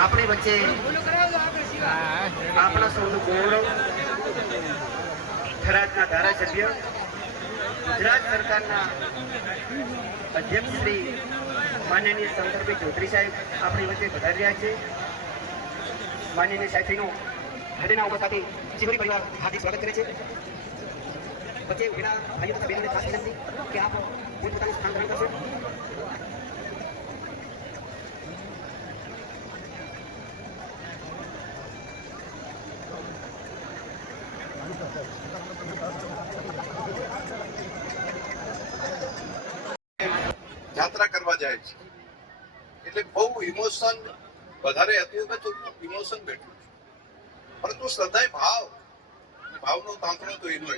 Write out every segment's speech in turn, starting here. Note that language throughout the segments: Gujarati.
આપણી વચ્ચે આપણા સૌનું ગૌરવ થરાદના ધારાસભ્ય, ગુજરાત સરકારના અધ્યક્ષ શ્રી માનનીય શંકરભાઈ ચૌધરી સાહેબ આપણી વચ્ચે વધારી રહ્યા છે. માનનીય સાહેબનું હૃદયના ઉપર સાથે ચીવરી પરિવાર હાર્દિક સ્વાગત કરે છે. વચ્ચે ઉભેલા ભાઈઓ તથા બહેનોને ખાસ વિનંતી કે આપ પોતપોતાનું સ્થાન ગ્રહણ કરશો. યાત્રા કરવા જાય છે. એટલે બહુ ઇમોશન, વધારે હતું કે તો ઇમોશન બેઠું પરંતુ શ્રદ્ધાએ ભાવ ભાવનો તાંતણો તો એનો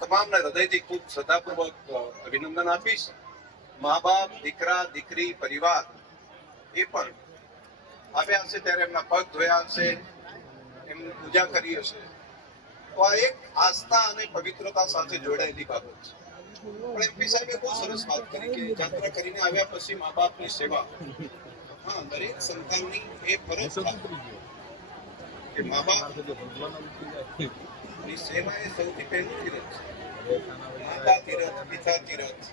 તમામને હૃદયથી ખૂબ શ્રદ્ધાપૂર્વક અભિનંદન આપીશ. મા બાપ, દીકરા, દીકરી, પરિવાર, એ પણ આવ્યા હશે ત્યારે એમના પગ ધોયા હશે, એમની પૂજા કરી હશે. તો આ એક આસ્થા અને પવિત્રતા સાથે જોડાયેલી બાબત છે. પણ એમપી સાહેબે બહુ સરસ વાત કરી કે યાત્રા કરીને આવ્યા પછી મા બાપની સેવા. હા દરેક સંતાનની એ ફરજ કે મા બાપની સેવા એ સૌથી પહેલું તીરથ છે. માતા તીરથ પિતા તીરથ.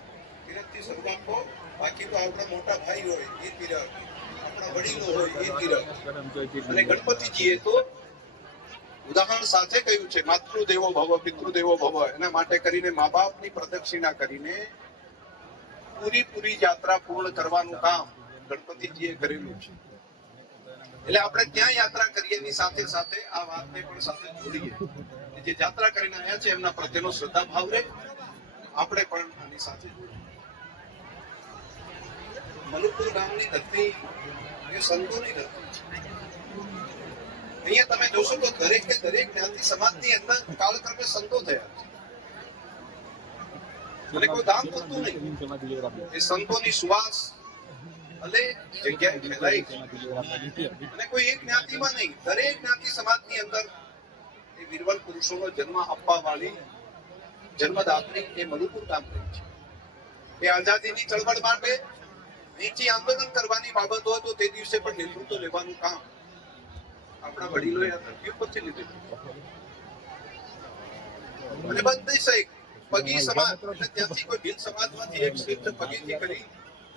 તીરથથી શરૂઆત તો બાકી તો આપણા મોટા ભાઈ હોય એ તીરથ. આપણા વડીલો હોય એ તીરથ. અને ગણપતિજીએ તો ઉદાહરણ સાથે કહ્યું છે, માતૃદેવો ભવ, પિતૃદેવો ભવ, એના માટે કરીને મા બાપની પ્રદક્ષિણા કરીને પૂરી પૂરી યાત્રા પૂર્ણ કરવાનું કામ ગણપતિજીએ કરેલું છે. એટલે આપણે ત્યાં યાત્રા કરીએ એની સાથે સાથે આ વાતને પણ સાથે જોડીએ. જે યાત્રા કરીને આવ્યા છે, એમના પ્રત્યેનો શ્રદ્ધા ભાવ રહે. આપણે પણ આની સાથે મનુપુર ગામની ધરતી એ સંતોની ધરતી છે. અહીંયા તમે જોશો તો દરેક કે દરેક જ્ઞાતિ સમાજની અંદર કાળક્રમે સંતો થયા અને કોઈ દામ થતું નહીં. એ સંતોની સુવાસ અને જગ્યાએ ફેલાઈ અને કોઈ એક જ્ઞાતિમાં નહીં, દરેક જ્ઞાતિ સમાજની અંદર એ વીરવલ પુરુષોનો જન્મ આપવા વાળી જન્મદાત્રી એ મધુપુર કામ કરી છે. એ આઝાદીની ચળવળ માટે નીચે આંદોલન કરવાની બાબત હોય તો તે દિવસે પણ નેતૃત્વ લેવાનું કામ આપણા વડીલોએ આ ધરતી લીધેલું અને બધી સહિત પગી સમાજ એટલે ત્યાંથી કોઈ ભીલ સમાજમાંથી એક શ્રેષ્ઠ પગીથી કરી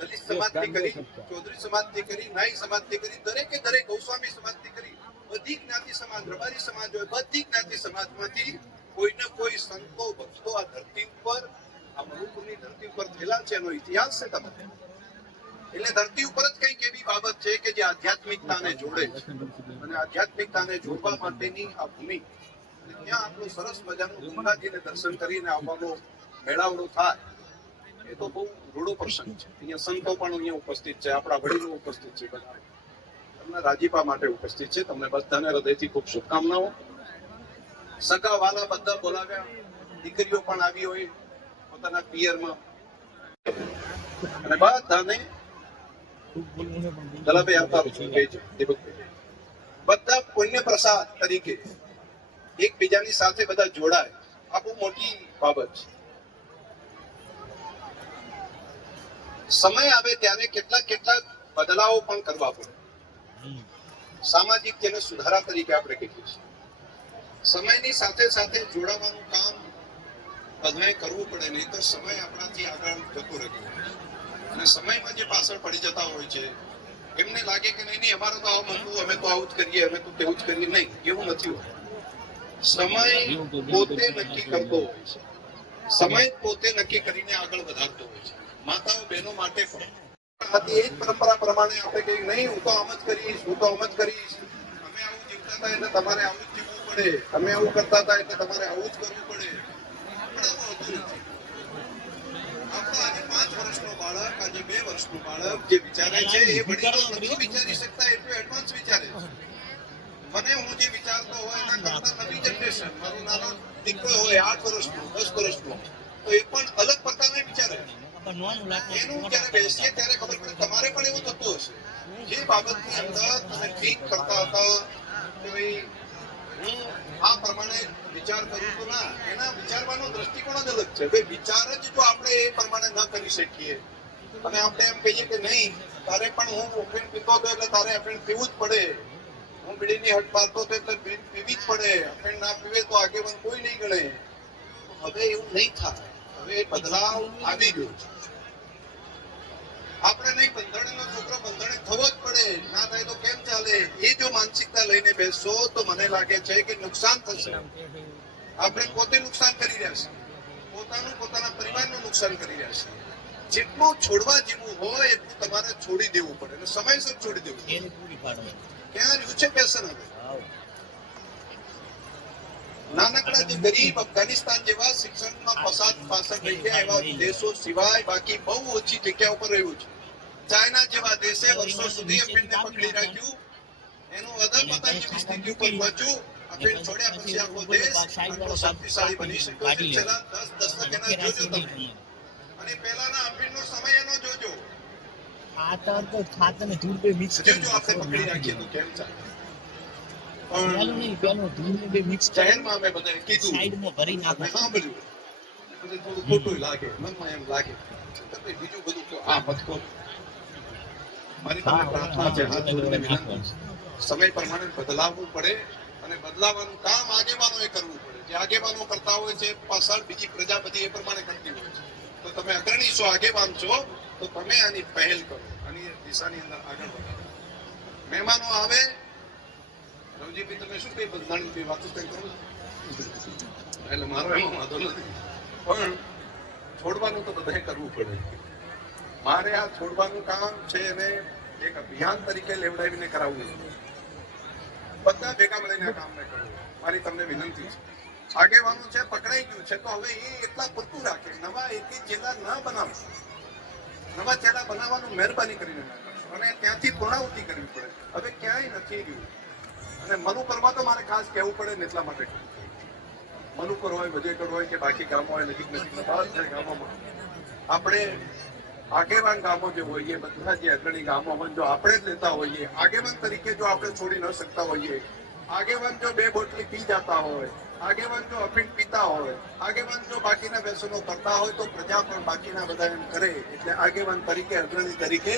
દલિત સમાજથી કરી ચૌધરી સમાજથી કરી નાઈ સમાજથી કરી દરેકે દરેક ગૌસ્વામી સમાજથી કરી. બધી જ્ઞાતિ સમાજ રબારી સમાજ હોય બધી જ્ઞાતિ સમાજમાંથી કોઈને કોઈ સંતો ભક્તો આ ધરતી ઉપર આ મનુપુરની ધરતી ઉપર થયેલા છે એનો ઇતિહાસ છે તમે એટલે ધરતી ઉપર જ કંઈક એવી બાબત છે કે જે આધ્યાત્મિકતાને જોડે છે. અને આધ્યાત્મિકતાને જોડવા માટેની આ ભૂમિ. ત્યાં આપણું સરસ મજાનું ગંગાજીને દર્શન કરીને આવવાનો મેળાવડો થાય. એ તો બહુ રૂડો પ્રસંગ છે. અહીંયા સંતો પણ અહીંયા ઉપસ્થિત છે. આપણા વડીલો ઉપસ્થિત છે બધા. તમને રાજીપા માટે ઉપસ્થિત છે. તમને બધાને હૃદયથી ખૂબ શુભકામનાઓ. સગા વાલા બધા બોલાવ્યા. દીકરીઓ પણ આવી હોય પોતાના પિયરમાં. અને બધાને દલાભાઈ આવતા કહેજો દીપકભાઈ બધા પુણ્ય પ્રસાદ તરીકે એકબીજાની સાથે બધા જોડાય. આ બહુ મોટી બાબત છે. સમય આવે ત્યારે કેટલાક કેટલાક બદલાવો પણ કરવા પડે. સામાજિક તેને સુધારા તરીકે આપણે કહીએ છીએ. સમયની સાથે સાથે જોડાવાનું કામ બધાએ કરવું પડે, નહીં તો સમય આપણાથી આગળ જતો રહેતો હોય છે. અને સમયમાં જે પાછળ પડી જતા હોય છે, એમને લાગે કે નહીં નહીં, અમારે તો આવું બનવું અમે તો આવું જ કરીએ, અમે તો તેવું જ કરીએ. નહીં, એવું નથી હોતું. સમય પોતે નક્કી કરતો હોય છે. સમય પોતે નક્કી કરીને આગળ વધારતો હોય છે. માતાઓ બહેનો માટે પણ. હતી એ જ પરંપરા પ્રમાણે આપણે કહીએ નહીં, હું તો આમ જ કરીશ, હું તો આમ જ કરીશ. અમે આવું જીવતા હતા એટલે તમારે આવું જ જીવવું પડે. અમે આવું કરતા હતા એટલે તમારે આવું જ કરવું પડે. પણ આવું હોતું નથી આપણો આજે પાંચ વર્ષનો બાળક આજે બે વર્ષનું બાળક જે વિચારે છે એ વડીલો નથી વિચારી શકતા એટલું એડવાન્સ વિચારે છે. મને હું જે વિચારતો હોય એના કરતા નવી જનરેશન મારો નાનો દીકરો હોય આઠ વર્ષનો દસ વર્ષનો તો એ પણ અલગ પ્રકારને વિચારે છે. એનું જ્યારે બેસીએ ત્યારે ખબર પડે તમારે પણ એવું થતું હશે. જે બાબતની અંદર તમે ઠીક કરતા હતા કે ભાઈ હું આ પ્રમાણે વિચાર કરું તો ના. એના વિચારવાનો દ્રષ્ટિકોણ જ અલગ છે. વિચાર જ જો આપણે એ પ્રમાણે ન કરી શકીએ અને આપણે એમ કહીએ કે નહીં, તારે પણ હું ઓફિન પીતો હતો એટલે તારે અફીણ પીવું જ પડે. હું બીડીની હટ પાડતો હતો એટલે પીવી જ પડે. અફીણ ના પીવે તો આગેવાન કોઈ નહીં ગણે. હવે એવું નહીં થાય. હવે બદલાવ આવી ગયો આપણે નહીં બંધણીનો છોકરો બંધારણે થવો જ પડે. ના થાય તો કેમ ચાલે? એ જો માનસિકતા લઈને બેસો તો મને લાગે છે કે નુકસાન થશે. આપણે પોતે નુકસાન કરી રહ્યા છીએ. પોતાનું પોતાના પરિવારનું નુકસાન કરી રહ્યા છે જેટલું છોડવા જેવું હોય એટલું તમારે છોડી દેવું પડે. અને સમયસર છોડી દેવું એની પૂરી પાડવાની ક્યાં રહ્યું છે પેશન હવે? નાનકડા જે ગરીબ અફઘાનિસ્તાન જેવા શિક્ષણમાં પસાર પાછળ રહી ગયા એવા દેશો સિવાય બાકી બહુ ઓછી જગ્યા ઉપર રહ્યું છે. ચાઇના જેવા દેશે વર્ષો સુધી અફીણને પકડી રાખ્યું. એનું અધપતન જેવી સ્થિતિ ઉપર પહોંચ્યું અફીણ છોડ્યા પછી આખો દેશ આટલો શક્તિશાળી બની શક્યો છે. છેલ્લા દસ જોજો તમે. અને પહેલાના અફીણનો સમય એનો જોજો. ખાતર તો ખાતર ને ધૂળ બે મિક્સ કરી જો આપણે પકડી રાખીએ તો કેમ ચાલે? પેલું નહીં પેલું ધૂળ ને બે મિક્સ કરી અમે બધાએ કીધું. સાઈડમાં ભરી નાખો. સાંભળ્યું. પછી થોડું ખોટું લાગે મનમાં એમ લાગે. તમે બીજું બધું કહો આ મત મારી તમને પ્રાર્થના છે હાથ જોડીને વિનંતી. સમય પ્રમાણે બદલાવવું પડે અને બદલાવાનું કામ આગેવાનોએ કરવું પડે. જે આગેવાનો કરતા હોય છે પાછળ બીજી પ્રજા બધી એ પ્રમાણે કરતી હોય છે. તો તમે અગ્રણી છો, આગેવાન છો, તો તમે આની પહેલ કરો, આની દિશાની અંદર આગળ વધો મહેમાનો આવે, રવજીભાઈ, તમે શું કઈ બંધારણની વાતો કઈ કરો? એટલે મારો એમાં વાંધો નથી. પણ છોડવાનું તો બધાએ કરવું પડે. મારે આ છોડવાનું કામ છે એને એક અભિયાન તરીકે લેવડાવીને કરાવવું. બધા ભેગા મળીને આ કામને કરવું. મારી તમને વિનંતી છે. આગેવાનું છે, પકડાઈ ગયું છે. તો હવે એ એટલા પૂરતું રાખે. નવા એકી જિલ્લા ન બનાવે નવા ચેલા બનાવવાનું મહેરબાની કરીને ના અને ત્યાંથી પૂર્ણાવૃત્તિ કરવી પડે. હવે ક્યાંય નથી રહ્યું. અને મનુપરમાં તો મારે ખાસ કહેવું પડે ને એટલા માટે. મનુપર હોય વજેકડ હોય કે બાકી ગામો હોય, નજીક નજીક બધા ગામોમાં. આપણે આગેવાન ગામો જે હોઈએ, બધા જે અગ્રણી ગામો હોય, જો આપણે જ લેતા હોઈએ, આગેવાન તરીકે જો આપણે છોડી ન શકતા હોઈએ આગેવાન જો બે બોટલી પી જતા હોય, આગેવાન જો અફીણ પીતા હોય, આગેવાન જો બાકીના વ્યસનો કરતા હોય તો પ્રજા પણ બાકીના બધા એમ કરે. એટલે આગેવાન તરીકે, અગ્રણી તરીકે